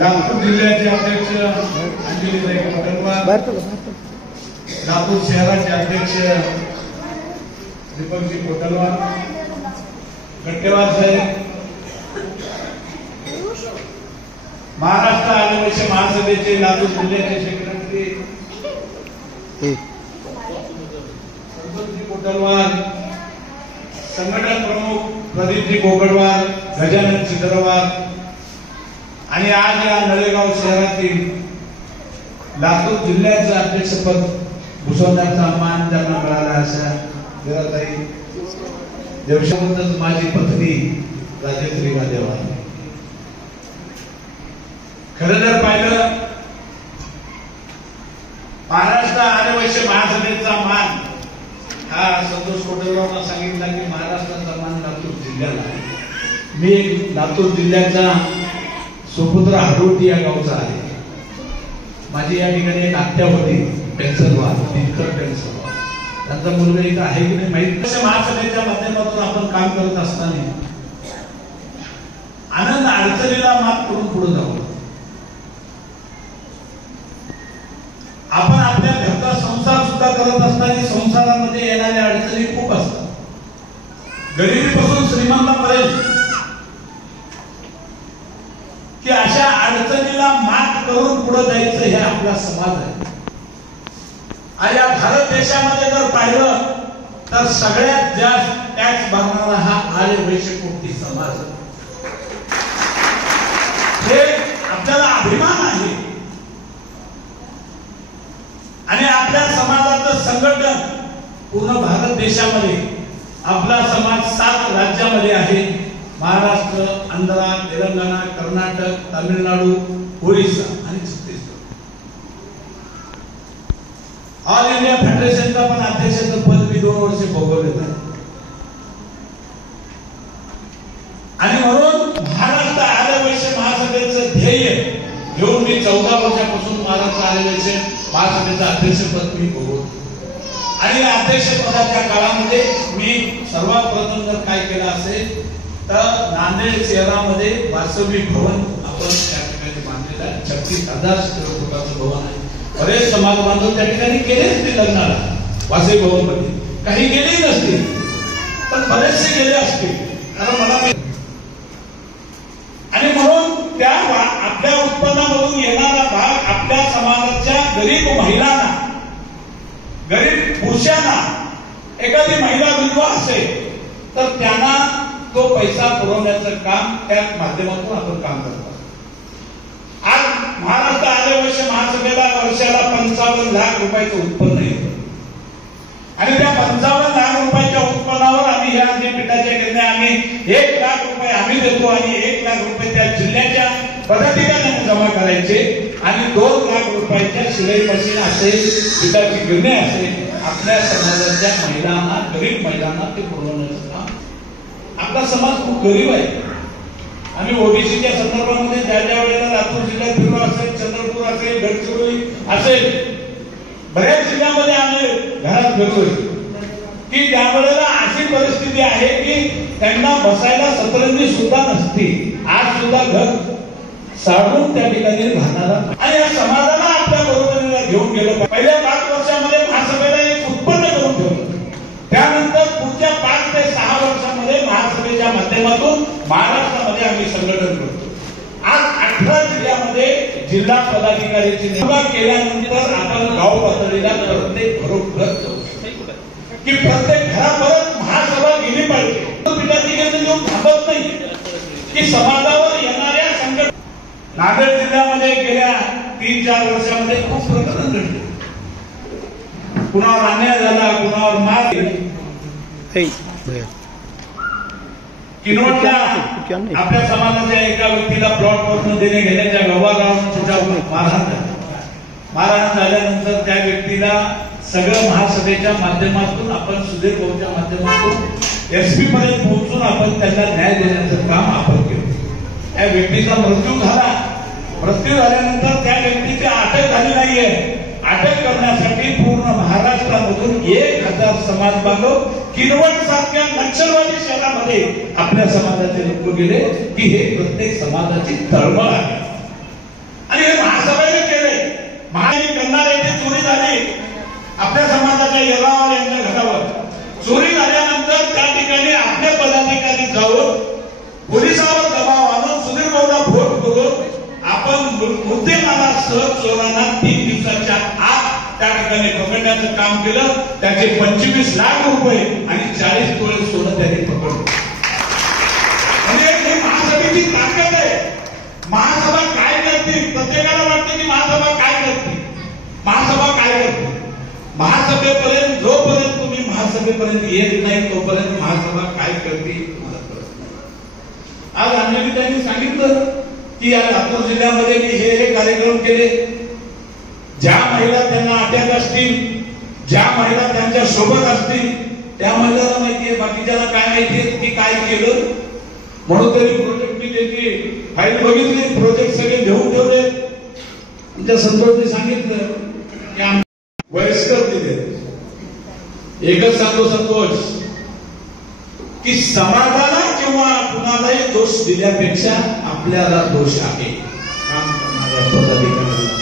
लातूर जिल्ह्याचे अध्यक्ष अंजलीताई कोटलवार, लातूर शहराचे अध्यक्ष दीपकजी कोटलवार, गट्टेवार साहेब, महाराष्ट्र आदिवासी महासभेचे लातूर जिल्ह्याचे सेक्रेटरी संतोषजी कोटलवार, संघटन प्रमुख प्रदीपजी कोकडवार, गजानन चित्रवार आणि आज या नळेगाव शहरातील लातूर जिल्ह्याचं अध्यक्षपद भूषवण्याचा मान त्यांना मिळाला अशा वीराताई देवशाबद्दल माझी पत्नी राजश्री वादेवा. खरं जर पाहिलं महाराष्ट्र आदिवासी महासभेचा मान हा संतोष कोटलवारांना सांगितला की महाराष्ट्राचा मान लातूर जिल्ह्याला आहे. मी लातूर जिल्ह्याचा सुपुत्र हडोटी या गावचा आहे. माझी या ठिकाणी एक आत्या होती पेन्सलवार, दिनकर पेन्सलवार. त्यांचा मुलगा इथं आहे की नाही माहिती. महासभेच्या माध्यमातून आपण काम करत असताना आनंद अडचणीला मात करून पुढे जाऊ. आपण आपल्या घरचा संसार सुद्धा करत असताना संसारामध्ये येणाऱ्या अडचणी खूप असतात. गरिबीपासून श्रीमंतापर्यंत की अशा अडचणीला मात करून पुढे जायचं हे आपला समाज आहे. आणि या भारत देशामध्ये जर पाहिलं तर सगळ्यात जास्त टॅक्स भरणारा हा आर्यवैश्य कोटी समाज आहे. हे आपल्याला अभिमान आहे. आणि आपल्या समाजाचं संघटन पूर्ण भारत देशामध्ये आपला समाज 7 राज्यामध्ये आहे. महाराष्ट्र, आंध्र, तेलंगणा, कर्नाटक, तामिळनाडू, ओरिसा आणि छत्तीसगड. ऑल इंडिया फेडरेशनचा पण अध्यक्षाचं पद मी 2 वर्ष भोगवलेलं आहे. आणि म्हणून महाराष्ट्र आदिवासी महासभेचं ध्येय घेऊन मी 14 वर्षापासून महाराष्ट्र आदिवासी महासभेचं अध्यक्षपद मी भोगवतो. आणि या अध्यक्षपदाच्या काळामध्ये मी सर्वात प्रथम जर काय केलं असेल तर नांदेड शहरामध्ये वासवी भवन आपण त्या ठिकाणी बांधलेलं आहे. 36,000 स्क्वेअर फुटाचं भवन आहे. बरेच समाज बांधव त्या ठिकाणी गेले असतील लग्नाला. वासवी भवन मध्ये काही गेलेही नसतील पण बरेचसे गेले असतील. कारण मला आणि म्हणून त्या आपल्या उत्पन्नामधून येणारा भाग आपल्या समाजाच्या गरीब महिलांना, गरीब पुरुषांना, एखादी महिला विधवा असेल तर त्यांना तो पैसा पुरवण्याचं काम त्या माध्यमातून आपण काम करतो. आज महाराष्ट्र आदिवासी महासभेला वर्षाला 55 लाख रुपयाचं उत्पन्न येतं. आणि त्या 55 लाख रुपयाच्या उत्पन्नावर आम्ही या पिठाच्या गिरण्या आम्ही 1 लाख रुपये आम्ही देतो आणि 1 लाख रुपये त्या जिल्ह्याच्या पदाधिकाऱ्यांना जमा करायचे आणि 2 लाख रुपयाच्या शिलाई मशीन असेल, पिठाची गिरणी असेल, आपल्या समाजाच्या महिलांना, गरीब महिलांना ते पुरवण्याचं काम. आपला समाज खूप गरीब आहे. आम्ही ओबीसीच्या संदर्भामध्ये ज्या ज्या वेळेला लातूर जिल्ह्यात फिरलो असेल, चंद्रपूर असेल, गडचिरोली असेल, बऱ्याच जिल्ह्यामध्ये आम्ही घरात फिरलोय की त्यावेळेला अशी परिस्थिती आहे की त्यांना बसायला सतरंजी सुद्धा नसती. आज सुद्धा घर साडून त्या ठिकाणी राहणारा आणि या समाजाला आपल्या बरोबरीला घेऊन गेलो. पहिल्या 5 वर्षामध्ये महासभेला एक उत्पन्न करून ठेवलं. त्यानंतर पुढच्या 5 ते 6 वर्षामध्ये महासभेच्या माध्यमातून महाराष्ट्रामध्ये आम्ही संघटन करतो. आज 18 जिल्ह्यामध्ये जिल्हा पदाधिकाऱ्याची निवड केल्यानंतर आपण गाव पातळीला प्रत्येक घरोघर की प्रत्येक घरापर्यंत महासभा गेली पाहिजे. पीठाधिकारी येऊन थांबत नाही की समाजावर येणाऱ्या संकट. नांदेड जिल्ह्यामध्ये गेल्या 3-4 वर्षामध्ये खूप प्रकरण घडले. कुणावर अन्याय झाला, कुणावर मार किनवटला आपल्या समाजाच्या एका व्यक्तीला प्लॉट वरून देणे घेण्याच्या व्यवहारावर मारहाण झाल्यानंतर त्या व्यक्तीला सगळं महासभेच्या माध्यमातून आपण सुधीर भाऊच्या माध्यमातून एसपी पर्यंत पोहोचून आपण त्यांना न्याय देण्याचं काम आपण केलं. त्या व्यक्तीचा मृत्यू झाला. मृत्यू झाल्यानंतर त्या व्यक्तीची अटक झाली नाहीये. अटक करण्यासाठी पूर्ण महाराष्ट्र विद्यार्थ्यांमधून 1000 समाज बांधव किनवट सारख्या नक्षलवादी शहरामध्ये आपल्या समाजाचे लोक गेले की हे प्रत्येक समाजाची तळमळ आहे. आणि हे महासभेने केले. कन्नाड येथे चोरी झाली आपल्या समाजाच्या येरावार यांच्या घरावर. चोरी झाल्यानंतर त्या ठिकाणी आपल्या पदाधिकारी जाऊन पोलिसांवर दबाव आणून सुधीर भाऊला फोन करून आपण मुद्देमालासह चोरांना 3 दिवसाच्या आत त्या ठिकाणी पकडण्याचं काम केलं. त्याचे 25 लाख रुपये आणि 40 तोळे सोनं त्यांनी पकडलं. म्हणजे ही महासभेची ताकद आहे. महासभा काय करते प्रत्येकाला वाटतं की महासभा काय करते. महासभा काय करते. महासभेपर्यंत जोपर्यंत तुम्ही महासभेपर्यंत येत नाही तोपर्यंत महासभा काय करते. आज त्यांनी सांगितलं की या लातूर जिल्ह्यामध्ये मी हे कार्यक्रम केले. ज्या महिला त्यांना अटॅक असतील, ज्या महिला त्यांच्या सोबत असतील त्या महिलांना माहितीये, बाकीच्याला काय माहितीये की काय केलं. म्हणून तरी प्रोजेक्टची त्याची फाईल बघितली, प्रोजेक्ट सगळे घेऊन ठेवले. तुमच्या संतोषने सांगितलं की वयस्कर दिले. एकच सांगतो संतोष की समाजाला किंवा कुणालाही दोष दिल्यापेक्षा आपल्याला दोष आहे काम करणाऱ्या पदाधिकाऱ्यांना.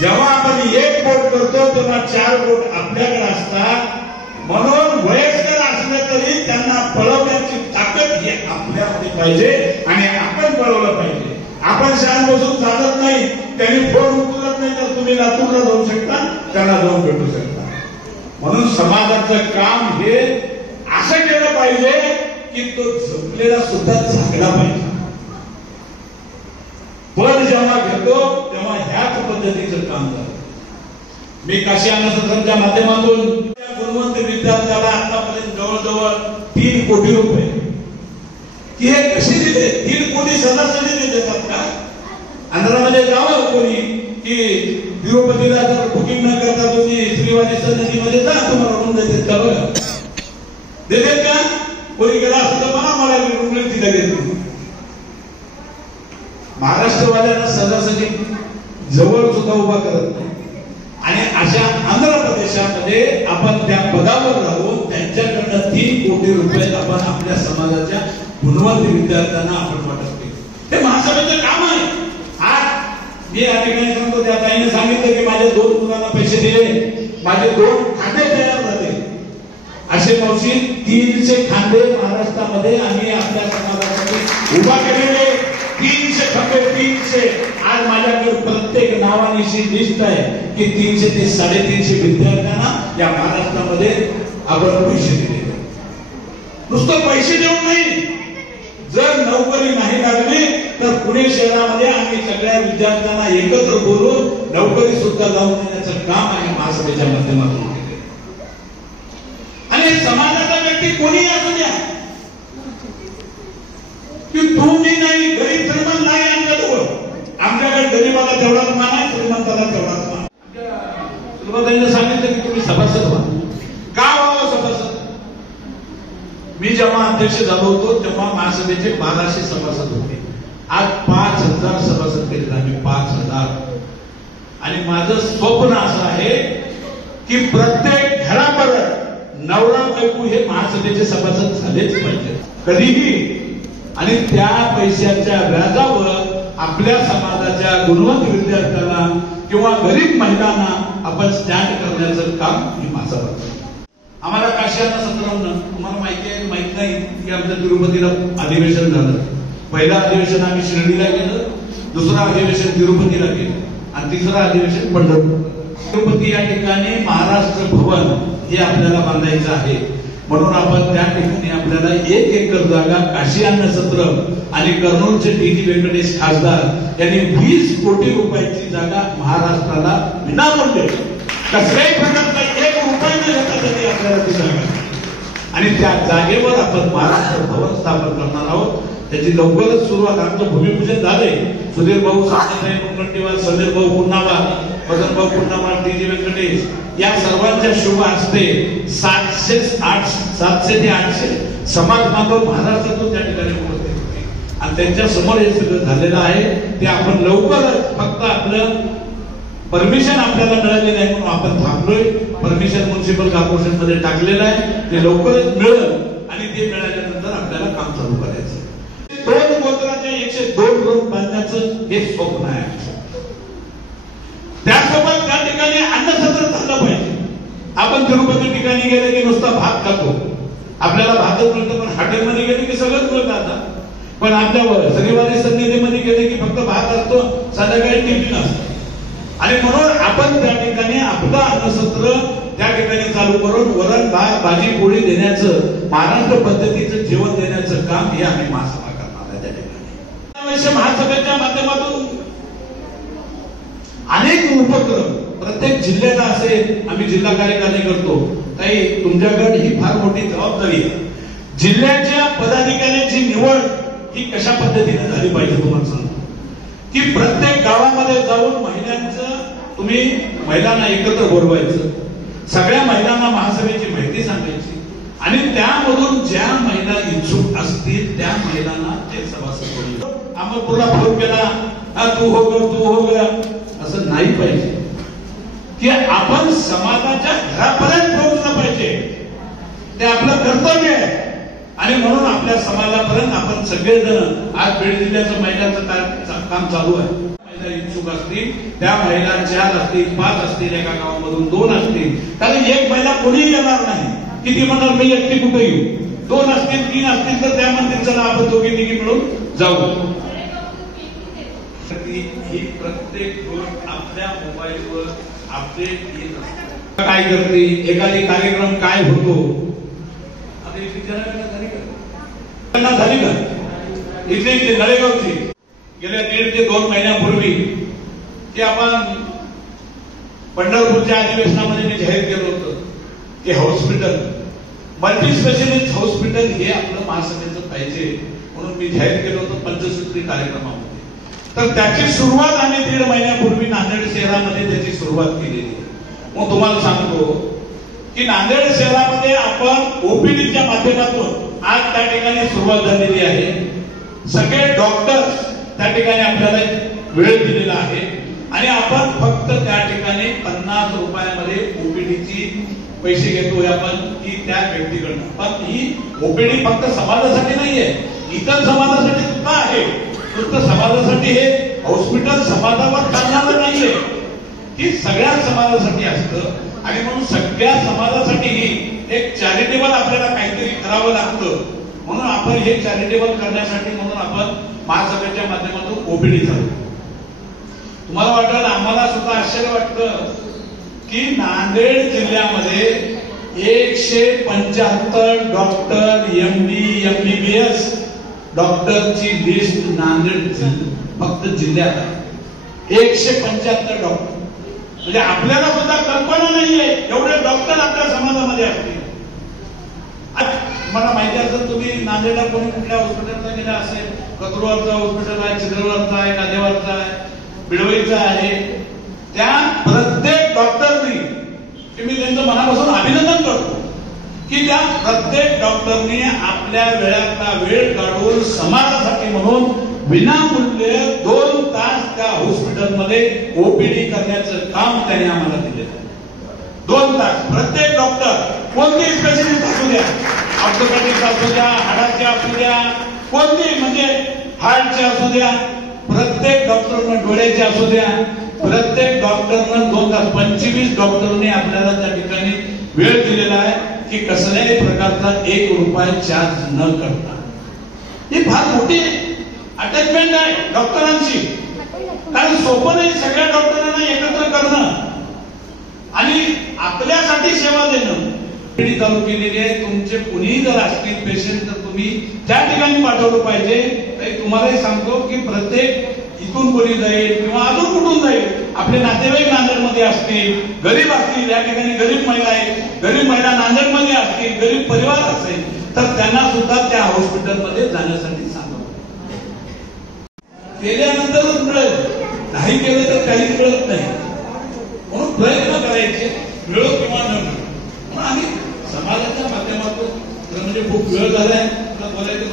जेव्हा आपण 1 वोट करतो तेव्हा 4 वोट आपल्याकडे असतात. म्हणून वयस्कर असले तरी त्यांना पळवण्याची ताकद ही आपल्यामध्ये पाहिजे आणि आपण पळवलं पाहिजे. आपण शाळेत बसून चालत नाही. त्यांनी फोन उचलत नाही तर तुम्ही लातूरला जाऊ शकता, त्यांना जाऊन भेटू शकता. म्हणून समाजाचं काम हे असं केलं पाहिजे की तो झोपलेला सुद्धा जागला पाहिजे. पण जेव्हा घेतो तेव्हा ह्याच पद्धतीचं काम झालं. मी काशी अन्नसत्रांच्या माध्यमातून गुणवंत विद्यार्थ्याला आतापर्यंत जवळजवळ 3 कोटी रुपये की हे कसे दिले. 3 कोटी सदासदी देतात का. आंध्रामध्ये जावं कोणी की तिरुपतीला जर बुकिंग न करता तुम्ही श्रीवारी सन्निधीमध्ये जा तुम्हाला रूम देतात का. बघा देतात का. कोणी गेला असं तर मला रूम दिला घेतली. महाराष्ट्रवाल्यांना सदासदी जवळ सुद्धा उभा करत नाही. आणि अशा आंध्र प्रदेशामध्ये आपण त्या पदावर राहून त्यांच्याकडनं 3 कोटी रुपये आपण आपल्या समाजाच्या गुणवंत विद्यार्थ्यांना आपण वाटप केले. हे महासभेचं काम आहे. आज मी या ठिकाणी सांगतो त्या ताईने सांगितलं की माझ्या 2 मुलांना पैसे दिले, माझे 2 खाते तयार झाले. असे मावशी 300 खांदे महाराष्ट्रामध्ये आम्ही आपल्या समाजासाठी उभा केलेले. 300 खांदे 300. आज माझ्याकडे प्रत्येक नावानिशी लिस्ट आहे की 300 ते 350 विद्यार्थ्यांना या महाराष्ट्रामध्ये आपण पैसे दिले. नुसतं पैसे देऊन नाही, जर नोकरी नाही लागली तर पुणे शहरामध्ये आम्ही सगळ्या विद्यार्थ्यांना एकत्र बोलून नोकरी सुद्धा लावून देण्याचं काम आम्ही महासभेच्या माध्यमातून केले. आणि समाजाचा व्यक्ती कोणी असू द्या की तुम्ही नाही, गरीब श्रीमंत नाही आमच्याजवळ. आमच्याकडे गरीबाला तेवढाच मान आहे, श्रीमंताला तेवढाच मान. श्रीमंतांनी सांगितलं की तुम्ही सभासद व्हा. का व्हावं सभासद. मी जेव्हा अध्यक्ष झालो होतो तेव्हा महासभेचे 1200 सभासद होते. आज 5000 सभासद केले आम्ही. 5000. आणि माझं स्वप्न असं आहे की प्रत्येक घरापर्यंत नवरा बायको हे महासभेचे सभासद झालेच पाहिजे कधीही. आणि त्या पैशाच्या व्याजावर आपल्या समाजाच्या गुणवंत विद्यार्थ्यांना किंवा गरीब महिलांना आपण स्टँड करण्याचं काम ही महासभा. आम्हाला काशी अन्नसत्रांना तुम्हाला माहिती आहे माहित नाही की आमच्या तिरुपतीला अधिवेशन झालं. पहिलं अधिवेशन आम्ही शिर्डीला गेलं, दुसरं अधिवेशन तिरुपतीला गेलं आणि तिसरं अधिवेशन पंढरपूर. तिरुपती या ठिकाणी महाराष्ट्र भवन हे आपल्याला बांधायचं आहे. म्हणून आपण त्या ठिकाणी आपल्याला 1 एकर जागा काशी अन्नसत्र आणि कर्नूलचे टी व्यंकटेश खासदार यांनी 20 कोटी रुपयाची जागा महाराष्ट्राला विनामूल्य कसल्याही प्रकारचा 1 रुपया न घेता त्यांनी आपल्याला ती जागा आणि त्या जागेवर आपण महाराष्ट्र भवन स्थापन करणार आहोत. त्याची लवकरच सुरुवात. आमचं भूमिपूजन झालंय. सुधीर भाऊ साहेब मुनगंटीवार, समीर भाऊ पुन्नावार, मदन भाऊ पुन्नावार, टी व्यंकटेश या सर्वांच्या शुभ हस्ते 700 ते 800 समाज बांधव महाराष्ट्रातून त्या ठिकाणी उपस्थित होते आणि त्यांच्या समोर हे सगळं झालेलं आहे. ते आपण लवकरच फक्त आपलं परमिशन आपल्याला मिळाली नाही म्हणून आपण थांबलोय. परमिशन म्युन्सिपल कॉर्पोरेशन मध्ये टाकलेलं आहे, ते लवकरच मिळेल आणि ते मिळाल्यानंतर आपल्याला काम चालू करायचं. 2 गोत्राच्या 102 रोड बांधण्याचं हे स्वप्न आहे. त्यासोबत त्या ठिकाणी अन्नछत्र चाललं पाहिजे. आपण तिरुपती ठिकाणी गेले की नुसता भात खातो, आपल्याला भातच मिळतं, पण हॉटेलमध्ये गेले की सगळंच मिळतं आता. पण आपल्या शनिवारी सन्निधीमध्ये गेले की फक्त भात असतो, संध्याकाळी टिफिन असतो. आणि म्हणून आपण त्या ठिकाणी आपलं अन्नछत्र त्या ठिकाणी चालू करून वरण भात भाजी पोळी देण्याचं, महाराष्ट्र पद्धतीचं जेवण देण्याचं काम हे आम्ही महासभा करणार आहे. त्या ठिकाणी महासभेच्या माध्यमातून अनेक उपक्रम प्रत्येक जिल्ह्याला असे आम्ही जिल्हा कार्यकारिणी करतो. ताई, तुमच्याकडे ही फार मोठी जबाबदारी आहे. जिल्ह्याच्या पदाधिकाऱ्यांची निवड ही कशा पद्धतीने झाली पाहिजे तुम्हाला सांगतो की प्रत्येक गावामध्ये जाऊन महिलांचं तुम्ही महिलांना एकत्र बोलवायचं, सगळ्या महिलांना महासभेची माहिती सांगायची आणि त्यामधून ज्या महिला इच्छुक असतील त्या महिलांना ते सभासद बनवलं. अमरपूरला फोन केला, तू हो ग असं नाही पाहिजे की आपण समाजाच्या घरापर्यंत पोहोचलं पाहिजे. ते आपलं कर्तव्य आहे. आणि म्हणून आपल्या समाजापर्यंत आपण सगळेजण आज बीड जिल्ह्याचं महिलांचं काम चालू आहे. महिला इच्छुक असतील त्या महिला 4 असतील, 5 असतील, एका गावामधून 2 असतील, कारण एक महिला कोणीही येणार नाही. किती म्हणणार मी एकटी कुठे येऊ. 2 असतील, 3 असतील तर त्या म्हणतील चला आपण दोघी तिघी मिळून जाऊ. ही प्रत्येक गोष्ट आपल्या मोबाईलवर अपडेट येत असते. काय करते, एखादी कार्यक्रम काय होतो, झाली का इथली नळेगावची गेल्या 1.5 ते 2 महिन्यापूर्वी की आपण पंढरपूरच्या अधिवेशनामध्ये मी जाहीर केलं होतं की हॉस्पिटल मल्टी स्पेशालिस्ट हॉस्पिटल हे आपलं महासभेचं पाहिजे म्हणून मी जाहीर केलं होतं पंचसूत्री कार्यक्रमामध्ये. तर त्याची सुरुवात आम्ही 1.5 महिन्यापूर्वी नांदेड शहरामध्ये त्याची सुरुवात केलेली. मग तुम्हाला सांगतो की नांदेड शहरामध्ये आपण ओपीडीच्या माध्यमातून आज त्या ठिकाणी सुरुवात झालेली आहे. सगळे डॉक्टर्स त्या ठिकाणी आपल्याला वेळ दिलेला आहे आणि आपण फक्त त्या ठिकाणी 50 रुपयामध्ये ओपीडीची पैसे घेतोय आपण की त्या व्यक्तीकडनं. पण ही ओपीडी फक्त समाजासाठी नाहीये, इतर समाजासाठी सुद्धा आहे. नुसतं समाजासाठी हे हॉस्पिटल समाजावर चालणारं नाहीये, की सगळ्या समाजासाठी असतं. आणि म्हणून सगळ्या समाजासाठी ही एक चॅरिटेबल आपल्याला काहीतरी करावं लागतं. म्हणून आपण हे चॅरिटेबल करण्यासाठी म्हणून आपण महासभेच्या माध्यमातून ओपीडी चालू. तुम्हाला वाटेल, आम्हाला सुद्धा आश्चर्य वाटतं की नांदेड जिल्ह्यामध्ये 175 डॉक्टर MD MBBS डॉक्टरची लिस्ट नांदेड फक्त जिल्ह्यात आहे. 175 डॉक्टर म्हणजे आपल्याला सुद्धा कल्पना नाहीये एवढे डॉक्टर आपल्या समाजामध्ये असतील. मला माहिती असेल तुम्ही नांदेडला कोणी कुठल्या हॉस्पिटलला गेला असेल, कत्रूरचं हॉस्पिटल आहे, चित्रवरचं आहे, कादेवारचं आहे, बिडवईचं आहे. त्या प्रत्येक डॉक्टरनी मी त्यांचं मनापासून अभिनंदन करतो की त्या प्रत्येक डॉक्टरनी आपल्या वेळातला वेळ काढून समाजासाठी म्हणून विनामूल्य 2 तास त्या हॉस्पिटलमध्ये ओपीडी करण्याचं काम त्यांनी आम्हाला दिलेलं आहे. 2 तास प्रत्येक डॉक्टर कोणतीही स्पेशालिस्ट असू द्या, ऑर्थोपेडिक्स असू द्या, हाडाचे असू द्या, कोणती म्हणजे हार्टचे असू द्या, प्रत्येक डॉक्टरनं डोळ्याचे असू द्या, प्रत्येक डॉक्टरनं 2 तास 25 डॉक्टरने आपल्याला त्या ठिकाणी वेळ दिलेला आहे की कसल्याही प्रकारचा 1 रुपया चार्ज न करता. ही फार मोठी अटॅचमेंट आहे डॉक्टरांची. कारण सोपं नाही सगळ्या डॉक्टरांना एकत्र करणं आणि आपल्यासाठी सेवा देणं. पिढी चालू केलेली आहे. तुमचे कुणीही जर असतील पेशंट तर तुम्ही त्या ठिकाणी पाठवलं पाहिजे. तुम्हालाही सांगतो की प्रत्येक इथून कोणी जाईल किंवा अजून कुठून जाईल, आपले नातेवाईक नांदेडमध्ये असतील, गरीब असतील, या ठिकाणी गरीब महिला आहेत, गरीब महिला नांदेडमध्ये असतील, गरीब परिवार असेल तर त्यांना सुद्धा त्या हॉस्पिटलमध्ये जाण्यासाठी सांगा. केल्यानंतरच मिळेल, नाही केलं तर काहीच मिळत नाही. म्हणून प्रयत्न करायचे, मिळो किंवा न मिळो. आम्ही समाजाच्या माध्यमातून म्हणजे खूप वेळ झालाय बोलायचं.